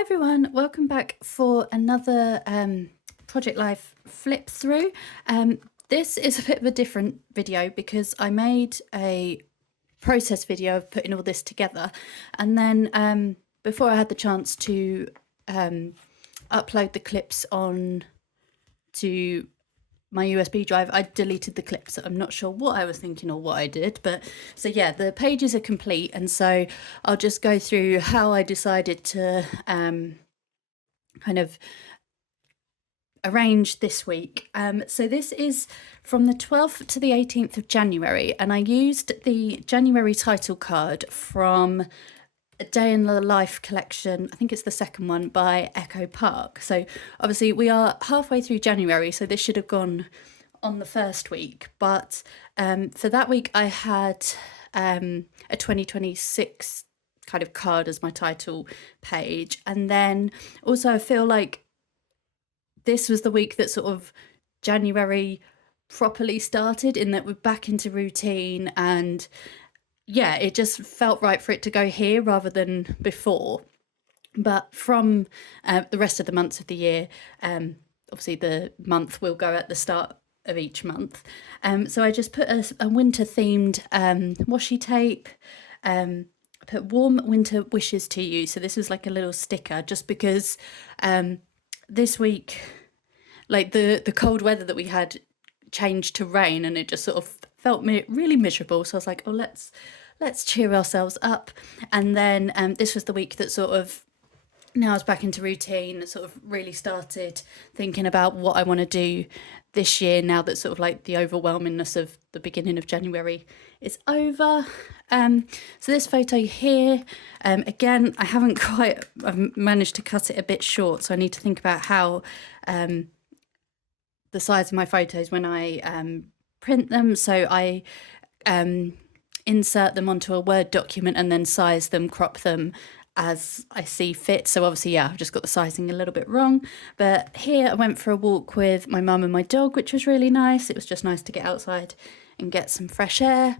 Hi everyone, welcome back for another Project Life flip through. This is a bit of a different video because I made a process video of putting all this together, and then before I had the chance to upload the clips on to my USB drive, I deleted the clips. I'm not sure what I was thinking or what I did, but so yeah, the pages are complete, and so I'll just go through how I decided to kind of arrange this week. So this is from the 12th to the 18th of January, and I used the January title card from A Day in the Life collection. I think it's the second one by Echo Park. So obviously we are halfway through January, so this should have gone on the first week, but for that week I had a 2026 kind of card as my title page. And then also I feel like this was the week that sort of January properly started, in that we're back into routine, and yeah, it just felt right for it to go here rather than before. But from the rest of the months of the year, obviously the month will go at the start of each month. So I just put a winter themed washi tape, put warm winter wishes to you. So this was like a little sticker, just because this week, like the cold weather that we had changed to rain, and it just sort of felt really miserable. So I was like, oh, let's cheer ourselves up. And then this was the week that sort of, now I was back into routine, sort of really started thinking about what I want to do this year, now that sort of like the overwhelmingness of the beginning of January is over. So this photo here, again, I've managed to cut it a bit short, so I need to think about how the size of my photos when I print them. So I insert them onto a Word document and then size them, crop them as I see fit. So obviously, yeah, I've just got the sizing a little bit wrong. But here I went for a walk with my mum and my dog, which was really nice. It was just nice to get outside and get some fresh air.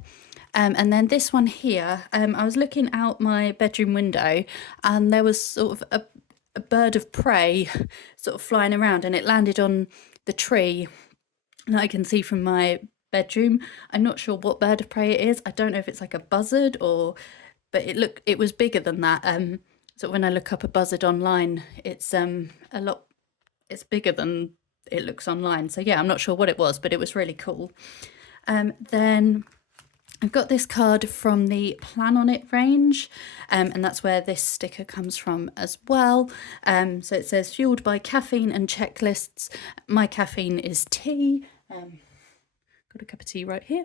And then this one here, I was looking out my bedroom window, and there was sort of a bird of prey sort of flying around, and it landed on the tree that I can see from my bedroom. I'm not sure what bird of prey it is. I don't know if it's like a buzzard but it was bigger than that. So when I look up a buzzard online, it's it's bigger than it looks online. So yeah, I'm not sure what it was, but it was really cool. Then I've got this card from the Plan On It range, and that's where this sticker comes from as well. So it says, fueled by caffeine and checklists. My caffeine is tea. Got a cup of tea right here.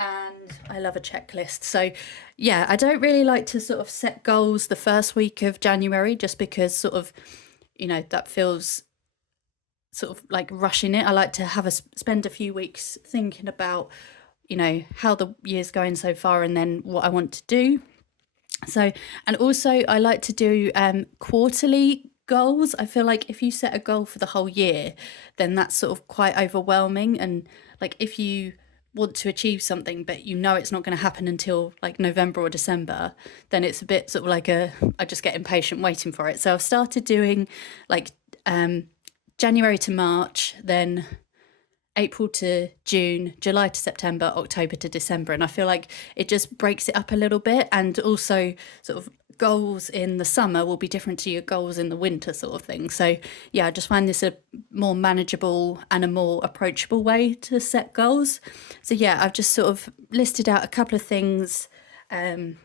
And I love a checklist. So yeah, I don't really like to sort of set goals the first week of January, just because sort of, that feels sort of like rushing it. I like to spend a few weeks thinking about, how the year's going so far, and then what I want to do. So, and also I like to do quarterly goals. I feel like if you set a goal for the whole year, then that's sort of quite overwhelming. And like, if you want to achieve something but it's not going to happen until like November or December, then it's a bit sort of like I just get impatient waiting for it. So I've started doing like January to March, then April to June, July to September, October to December. And I feel like it just breaks it up a little bit. And also sort of goals in the summer will be different to your goals in the winter, sort of thing. So yeah, I just find this a more manageable and a more approachable way to set goals. So yeah, I've just sort of listed out a couple of things that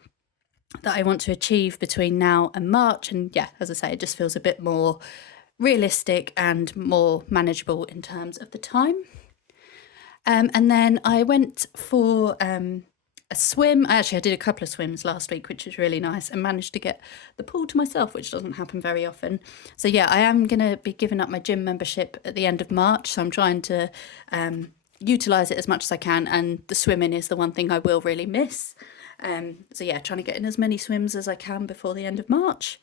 I want to achieve between now and March. And yeah, as I say, it just feels a bit more realistic and more manageable in terms of the time. And then I went for a swim. I did a couple of swims last week, which was really nice, and managed to get the pool to myself, which doesn't happen very often. So yeah, I am going to be giving up my gym membership at the end of March. So I'm trying to utilise it as much as I can. And the swimming is the one thing I will really miss. So yeah, trying to get in as many swims as I can before the end of March.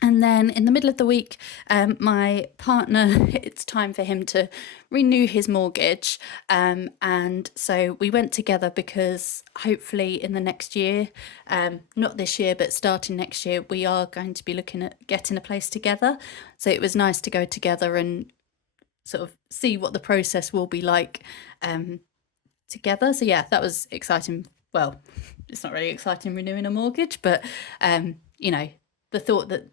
And then in the middle of the week, my partner, it's time for him to renew his mortgage. And so we went together because hopefully in the next year, not this year, but starting next year, we are going to be looking at getting a place together. So it was nice to go together and sort of see what the process will be like together. So yeah, that was exciting. Well, it's not really exciting renewing a mortgage, but the thought that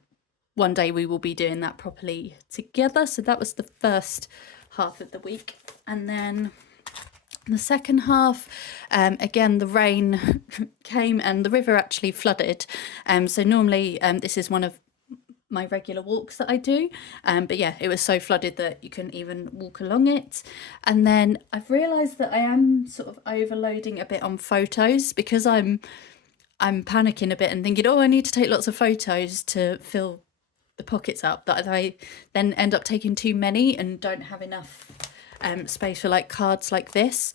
one day we will be doing that properly together. So that was the first half of the week. And then the second half, again, the rain came and the river actually flooded. So normally this is one of my regular walks that I do. But yeah, it was so flooded that you couldn't even walk along it. And then I've realised that I am sort of overloading a bit on photos because I'm panicking a bit and thinking, oh, I need to take lots of photos to fill the pockets up, that I then end up taking too many and don't have enough space for like cards like this.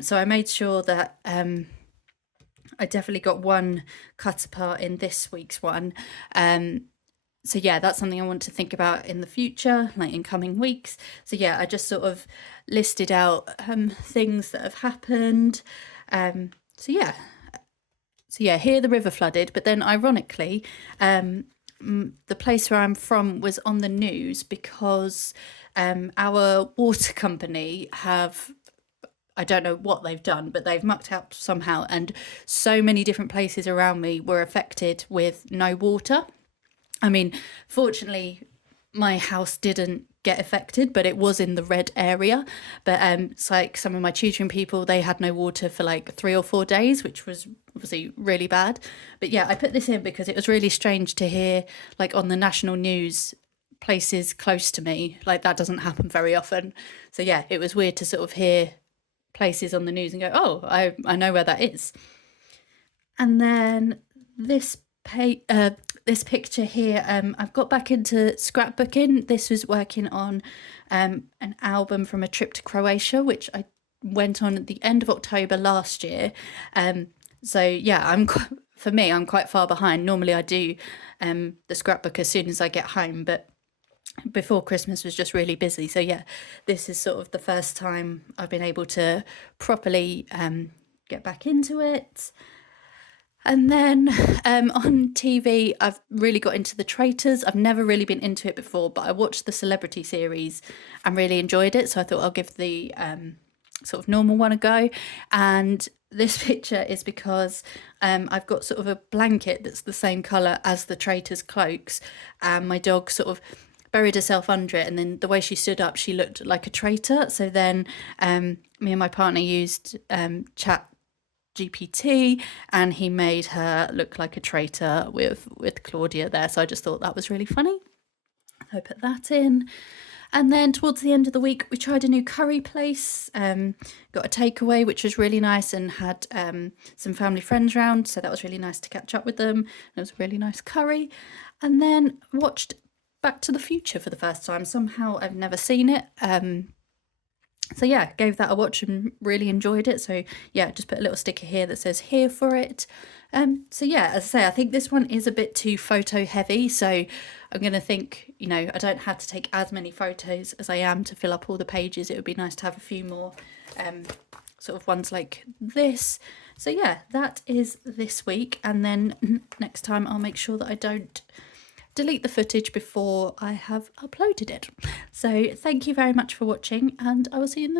So I made sure that I definitely got one cut apart in this week's one. So yeah, that's something I want to think about in the future, like in coming weeks. So yeah, I just sort of listed out things that have happened. So yeah, here the river flooded, but then ironically, the place where I'm from was on the news because our water company have, I don't know what they've done, but they've mucked out somehow, and so many different places around me were affected with no water. I mean, fortunately, my house didn't get affected, but it was in the red area. But it's like some of my tutoring people, they had no water for like 3 or 4 days, which was obviously really bad. But yeah, I put this in because it was really strange to hear, like on the national news, places close to me. Like that doesn't happen very often. So yeah, it was weird to sort of hear places on the news and go, oh, I know where that is. And then this picture here, I've got back into scrapbooking. This was working on an album from a trip to Croatia, which I went on at the end of October last year. So yeah, for me, I'm quite far behind. Normally I do the scrapbook as soon as I get home, but before Christmas was just really busy. So yeah, this is sort of the first time I've been able to properly get back into it. And then on TV, I've really got into The Traitors. I've never really been into it before, but I watched the Celebrity series and really enjoyed it. So I thought I'll give the sort of normal one a go. And this picture is because I've got sort of a blanket that's the same colour as the Traitors' cloaks. And my dog sort of buried herself under it. And then the way she stood up, she looked like a traitor. So then me and my partner used chat GPT, and he made her look like a traitor with Claudia there. So I just thought that was really funny. So I put that in. And then towards the end of the week, we tried a new curry place, got a takeaway, which was really nice, and had some family friends round. So that was really nice to catch up with them. It was a really nice curry. And then watched Back to the Future for the first time. Somehow I've never seen it. So yeah, gave that a watch and really enjoyed it. So yeah, just put a little sticker here that says here for it. So yeah, as I say, I think this one is a bit too photo heavy. So I'm going to think, I don't have to take as many photos as I am to fill up all the pages. It would be nice to have a few more sort of ones like this. So yeah, that is this week. And then next time I'll make sure that I don't delete the footage before I have uploaded it. So thank you very much for watching, and I will see you in the next